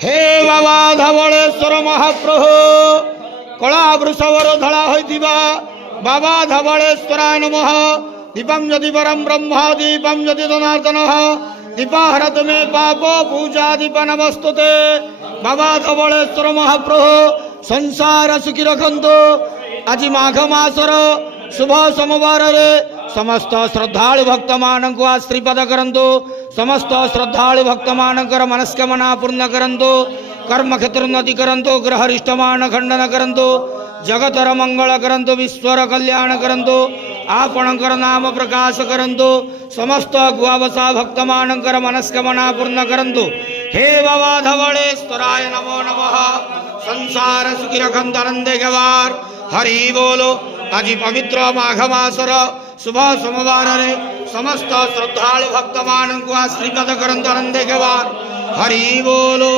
हे बाबा धवळेश्वर महाप्रभु कला वृषवर धड़ा होइतिबा बाबा धवळेश्वराय नमः। दीपम यदि परम ब्रह्म दीपम यदि जनार्दन दीपाहरत मे पाप पूजा दीप नमस्तुते। बाबा धवळेश्वर महाप्रभु संसार सुखी रखंतु। आज माघ मासर शुभ सोमवार रे समस्त श्रद्धालु भक्त मान को आश्रीपद करंतु। समस्त श्रद्धालु भक्त मानकर मनस्कामना पूर्ण करंतु। कर्म क्षेत्र उन्नति करंतु। ग्रहरिष्टमान खंडन करंतु। जगतर मंगल करंतु। विश्वर कल्याण करंतु। आपणकर नाम प्रकाश करंतु। समस्त गुआवसा भक्त मानकर मनस्कामना पूर्ण करंतु। हे बाबा धवळेश्वराय नमो नमः। संसार सुखी रखंतु आनंदे गवार हरि बोलो। आज पवित्र माघ मासर शुभ सोमवार रे समस्त श्रद्धालु भक्त मान को आशीर्वाद करंतु आनंदे गवार हरि बोलो।